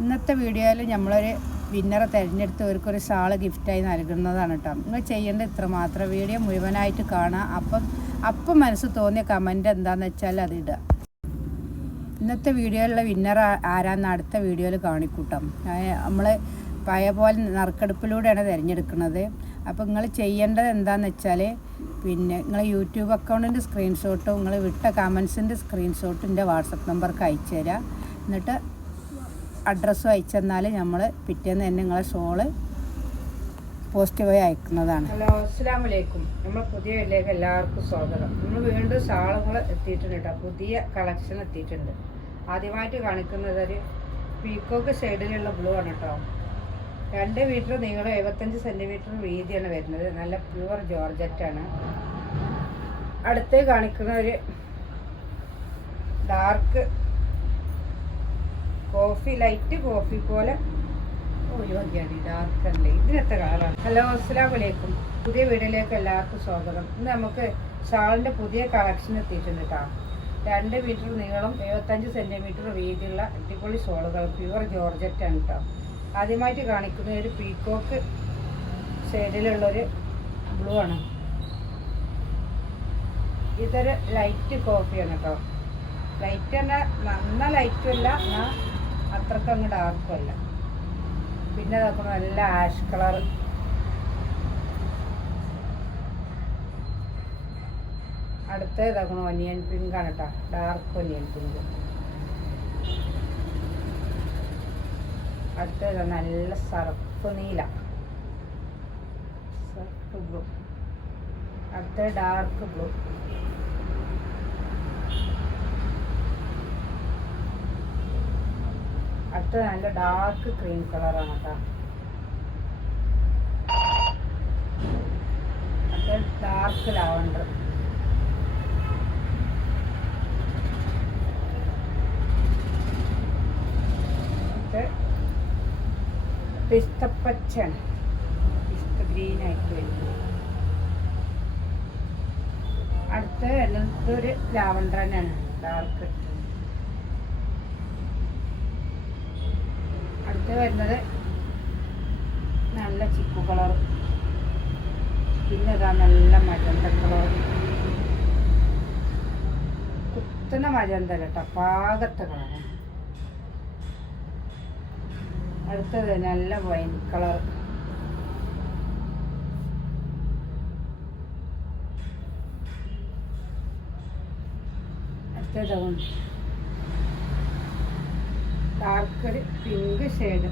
ഇന്നത്തെ വീഡിയോയിൽ നമ്മളൊരു വിന്നറെ തിരഞ്ഞെടുത്തവർക്കൊരു ഷാള് ഗിഫ്റ്റായി നൽകുന്നതാണ് കേട്ടോ. നിങ്ങൾ ചെയ്യേണ്ടത് ഇത്ര മാത്രം, വീഡിയോ മുഴുവനായിട്ട് കാണുക. അപ്പം മനസ്സ് തോന്നിയ കമൻറ്റ് എന്താണെന്ന് വെച്ചാൽ അതിടുക. ഇന്നത്തെ വീഡിയോയിലുള്ള വിന്നർ ആരാന്ന് അടുത്ത വീഡിയോയിൽ കാണിക്കൂട്ടാം. നമ്മൾ പഴയ പോലെ നറുക്കെടുപ്പിലൂടെയാണ് തിരഞ്ഞെടുക്കുന്നത്. അപ്പോൾ നിങ്ങൾ ചെയ്യേണ്ടത് എന്താണെന്ന് വെച്ചാൽ നിങ്ങൾ യൂട്യൂബ് അക്കൗണ്ടിൻ്റെ സ്ക്രീൻഷോട്ടും നിങ്ങൾ വിട്ട കമൻസിൻ്റെ സ്ക്രീൻഷോട്ടും എൻ്റെ വാട്സപ്പ് നമ്പർക്ക് അയച്ചു തരാം. എന്നിട്ട് അഡ്രസ്സും അയച്ചു തന്നാൽ നമ്മൾ പിറ്റേന്ന് തന്നെ നിങ്ങളെ ഷോള് പോസ്റ്റ് വഴി അയക്കുന്നതാണ്. ഹലോ, അസ്സലാമു അലൈക്കും. നമ്മൾ പുതിയ വീട്ടിലേക്ക് എല്ലാവർക്കും സ്വാഗതം. നമ്മൾ വീണ്ടും ഷാളുകൾ എത്തിയിട്ടുണ്ട് കേട്ടോ. പുതിയ കളക്ഷൻ എത്തിയിട്ടുണ്ട്. ആദ്യമായിട്ട് കാണിക്കുന്നത് ഒരു പീക്കോക്ക് ഷെയ്ഡിലുള്ള ബ്ലൂ ആണ് കേട്ടോ. 2 മീറ്റർ നീളം 75 സെൻറ്റിമീറ്റർ വീതിയാണ് വരുന്നത്. നല്ല പ്യുവർ ജോർജറ്റാണ്. അടുത്ത് കാണിക്കുന്ന ഒരു ഡാർക്ക് കോഫി, ലൈറ്റ് കോഫി പോലെ ഒഴിവാക്കിയാണ്. ഡാർക്ക് അല്ലേ, ഇതിനത്തെ കളറാണ്. ഹലോ, അസ്സലാമു അലൈക്കും. പുതിയ വീഡിയോയിലേക്ക് എല്ലാവർക്കും സ്വാഗതം. ഇന്ന് നമുക്ക് ഷാളിൻ്റെ പുതിയ കളക്ഷൻ എത്തിയിട്ടുണ്ട് കേട്ടോ. 2 മീറ്റർ നീളം 75 സെൻറ്റിമീറ്റർ വീതിയുള്ള അടിപൊളി ഷോളുകൾ, പ്യുവർ ജോർജറ്റാണ് കേട്ടോ. ആദ്യമായിട്ട് കാണിക്കുന്ന ഒരു പീക്കോക്ക് ഷെയ്ഡിലുള്ളൊരു ബ്ലൂ ആണ്. ഇതൊരു ലൈറ്റ് കോഫിയാണ് കേട്ടോ. ലൈറ്റ് തന്നെ നന്ന ലൈറ്റും അല്ല, എന്നാൽ അത്രയ്ക്ക് അങ്ങ് ഡാർക്കും അല്ല. പിന്നെ നോക്കുമ്പോൾ നല്ല ആഷ് കളർ, അടുത്ത ഇതാക്കണം ഒനിയൻ പിങ്ക് ആണ് കേട്ടോ. Dark onion pink. അടുത്തത് നല്ല സർഫ് നീല, സർഫ് ബ്ലൂ. അടുത്ത ഡാർക്ക് ബ്ലൂ. അടുത്തത് നല്ല ഡാർക്ക് ക്രീം കളറാണ് കേട്ടോ. അടുത്ത ഡാർക്ക് ലാവണ്ടർ. പിസ്തപ്പച്ചാണ്, പിസ്ത ഗ്രീൻ ആയിട്ട് വരുന്നത്. അടുത്ത ഇതൊരു ലാവണ്ടർ തന്നെയാണ്, ഡാർക്ക്. അടുത്ത് വരുന്നത് നല്ല ചിക്കു കളർ. പിന്നെ ഇതാ നല്ല മജന്ത കളർ, കുത്തുന്ന മജന്ത കേട്ടോ, പാകത്തെ കളറാണ്. അടുത്തത് നല്ല വൈൻ കളർ. അടുത്തത് ഡാർക്കൊരു പിങ്ക് ഷെയ്ഡ്.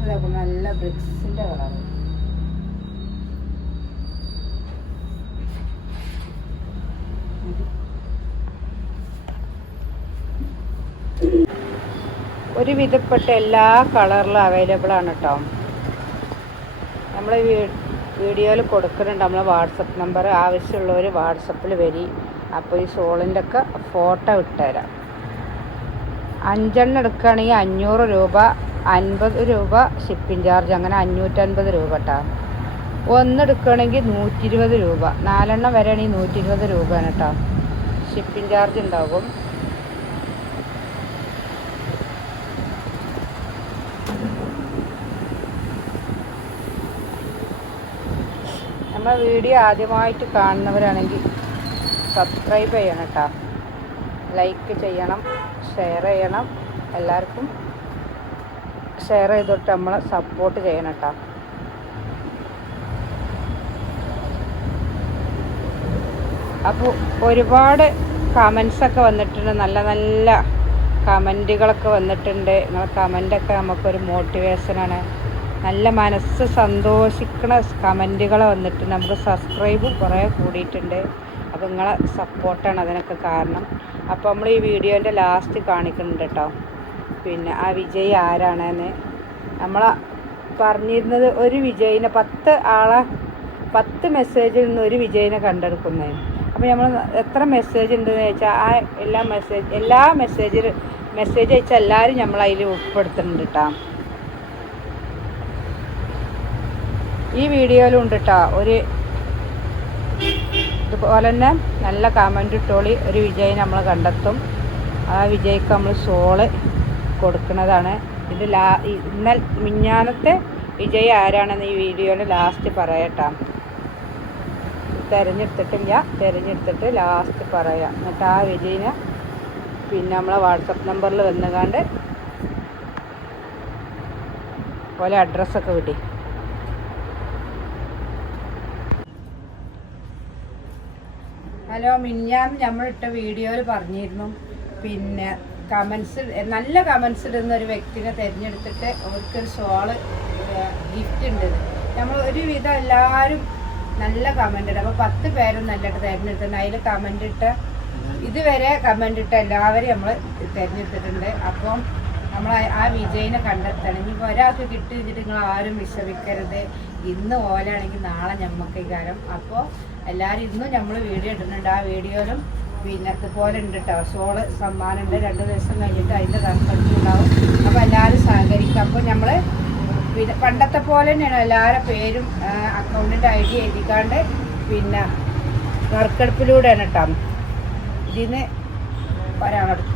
അതൊക്കെ നല്ല ബ്രിക്സിൻ്റെ കളർ. ഒരു വിധപ്പെട്ട എല്ലാ കളറിലും അവൈലബിൾ ആണ് കേട്ടോ. നമ്മൾ വീഡിയോയിൽ കൊടുക്കുന്നുണ്ട് നമ്മളെ വാട്സപ്പ് നമ്പർ. ആവശ്യമുള്ളവർ വാട്സപ്പിൽ വരി. അപ്പോൾ ഈ ഷോളിൻ്റെ ഒക്കെ ഫോട്ടോ ഇട്ടുതരാം. 5 എണ്ണം എടുക്കുകയാണെങ്കിൽ 500 രൂപ, 50 രൂപ ഷിപ്പിംഗ് ചാർജ്, അങ്ങനെ 550 രൂപ കേട്ടോ. 1 എടുക്കുകയാണെങ്കിൽ 120 രൂപ, 4 എണ്ണം വരെയാണെങ്കിൽ 120 രൂപയാണ് കേട്ടോ. ഷിപ്പിംഗ് ചാർജ് ഉണ്ടാകും. നമ്മുടെ വീഡിയോ ആദ്യമായിട്ട് കാണുന്നവരാണെങ്കിൽ സബ്സ്ക്രൈബ് ചെയ്യണം കേട്ടോ. ലൈക്ക് ചെയ്യണം, ഷെയർ ചെയ്യണം. എല്ലാവർക്കും ഷെയർ ചെയ്തിട്ട് നമ്മളെ സപ്പോർട്ട് ചെയ്യണം കേട്ടോ. അപ്പോൾ ഒരുപാട് കമൻസൊക്കെ വന്നിട്ടുണ്ട്, നല്ല നല്ല കമൻറ്റുകളൊക്കെ വന്നിട്ടുണ്ട്. നിങ്ങളെ കമൻറ്റൊക്കെ നമുക്കൊരു മോട്ടിവേഷനാണ്. നല്ല മനസ്സ് സന്തോഷിക്കുന്ന കമൻറ്റുകൾ വന്നിട്ടുണ്ട്. നമുക്ക് സബ്സ്ക്രൈബ് കുറേ കൂടിയിട്ടുണ്ട്. അപ്പോൾ നിങ്ങളെ സപ്പോർട്ടാണ് അതിനൊക്കെ കാരണം. അപ്പോൾ നമ്മൾ ഈ വീഡിയോൻ്റെ ലാസ്റ്റ് കാണിക്കുന്നുണ്ട് കേട്ടോ. പിന്നെ ആ വിജയി ആരാണെന്ന് നമ്മൾ പറഞ്ഞിരുന്നത്, ഒരു വിജയിനെ 10 മെസ്സേജിൽ നിന്ന് ഒരു വിജയിനെ കണ്ടെടുക്കുന്നത്. അപ്പോൾ നമ്മൾ എത്ര മെസ്സേജ് ഉണ്ടെന്ന് വെച്ചാൽ ആ എല്ലാ മെസ്സേജ് അയച്ചാൽ എല്ലാവരും നമ്മളതിൽ ഉൾപ്പെടുത്തുന്നുണ്ട് കേട്ടോ. ഈ വീഡിയോയിലും ഉണ്ട് കേട്ടോ. ഇതുപോലെ തന്നെ നല്ല കമൻ്റ് ഇട്ടോളി. ഒരു വിജയിനെ നമ്മൾ കണ്ടെത്തും. ആ വിജയിക്ക് നമ്മൾ ഷോള് കൊടുക്കുന്നതാണ്. ഇത് മിഞ്ഞാന്നത്തെ വിജയ് ആരാണെന്ന് ഈ വീഡിയോയിൽ ലാസ്റ്റ് പറയട്ടാ. തിരഞ്ഞെടുത്തിട്ട് ലാസ്റ്റ് പറയാം. എന്നിട്ട് ആ വിജയിനെ പിന്നെ നമ്മളെ വാട്സപ്പ് നമ്പറിൽ വന്നുകാണ്ട് പോലെ അഡ്രസ്സൊക്കെ വിടി. ഹലോ, മിഞ്ഞാന്ന് നമ്മളിട്ട വീഡിയോയിൽ പറഞ്ഞിരുന്നു പിന്നെ കമൻസ് നല്ല കമൻസ് ഇടുന്ന ഒരു വ്യക്തിനെ തിരഞ്ഞെടുത്തിട്ട് അവർക്കൊരു ഷോള് ഗിഫ്റ്റ് ഉണ്ട്. നമ്മൾ ഒരുവിധം എല്ലാവരും നല്ല കമൻ്റ് ഇട്ട്, അപ്പോൾ 10 പേരും നല്ലതായിട്ട് തിരഞ്ഞെടുത്തിട്ടുണ്ട്. അതിൽ കമൻ്റ് ഇട്ട ഇതുവരെ കമൻ്റ് ഇട്ട എല്ലാവരും നമ്മൾ തിരഞ്ഞെടുത്തിട്ടുണ്ട്. അപ്പം നമ്മൾ ആ വിജയിനെ കണ്ടെത്തണം. ഇനി ഒരാൾക്ക് കിട്ടി വെച്ചിട്ട് നിങ്ങൾ ആരും വിഷമിക്കരുത്. ഇന്ന് ഓലാണെങ്കിൽ നാളെ ഞമ്മക്ക് കാരം. അപ്പോൾ എല്ലാവരും ഇന്നും നമ്മൾ വീഡിയോ ഇടുന്നുണ്ട്. ആ വീഡിയോയിലും പിന്നെ ഇതുപോലെ ഉണ്ട് കേട്ടോ, ഷോള് സമ്മാനമുണ്ട്. 2 ദിവസം കഴിഞ്ഞിട്ട് അതിൻ്റെ തർക്കമുണ്ടാവും. അപ്പോൾ എല്ലാവരും സഹകരിക്കും. അപ്പോൾ നമ്മൾ പിന്നെ പണ്ടത്തെ പോലെ തന്നെയാണ് എല്ലാവരുടെ പേരും അക്കൗണ്ടിൻ്റെ ID എഴുതിക്കാണ്ട് പിന്നെ നറുക്കെടുപ്പിലൂടെയാണ് കേട്ടോ. ഇതിന് ഒരാളെടുക്കാം.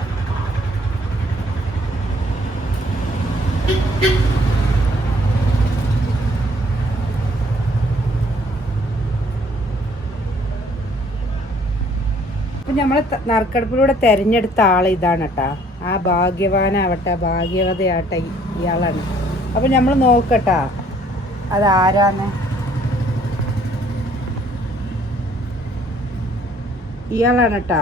അപ്പം നമ്മൾ നറുക്കെടുപ്പിലൂടെ തിരഞ്ഞെടുത്ത ആൾ ഇതാണ് കേട്ടോ. ആ ഭാഗ്യവാനാവട്ടെ ഭാഗ്യവതയാവട്ടെ ഇയാളാണ്. അപ്പം നമ്മൾ നോക്കട്ടാ അതാരാന്ന്. ഇയാളാണ് കേട്ടോ.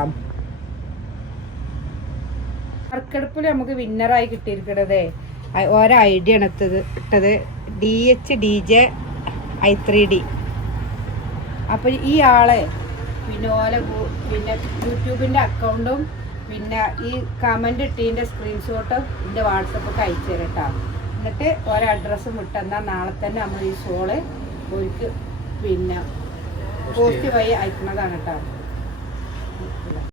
നറുക്കെടുപ്പിൽ നമുക്ക് വിന്നറായി കിട്ടിയിരിക്കണത് ഓരോ ID ആണ് ഇട്ടത് DHDJ I3D. അപ്പോൾ ഈ ആളെ പിന്നെ പിന്നെ യൂട്യൂബിൻ്റെ അക്കൗണ്ടും പിന്നെ ഈ കമൻ്റ് ഇട്ടതിൻ്റെ സ്ക്രീൻഷോട്ടും എൻ്റെ വാട്സപ്പൊക്കെ അയച്ചു തരാം കേട്ടോ. എന്നിട്ട് ഓരോ അഡ്രസ്സും വിട്ടെന്നാൽ നാളെ തന്നെ നമ്മൾ ഈ ഷോള് ഒരിക്കൽ പിന്നെ പോസ്റ്റ് വഴി അയക്കുന്നതാണ് കേട്ടോ.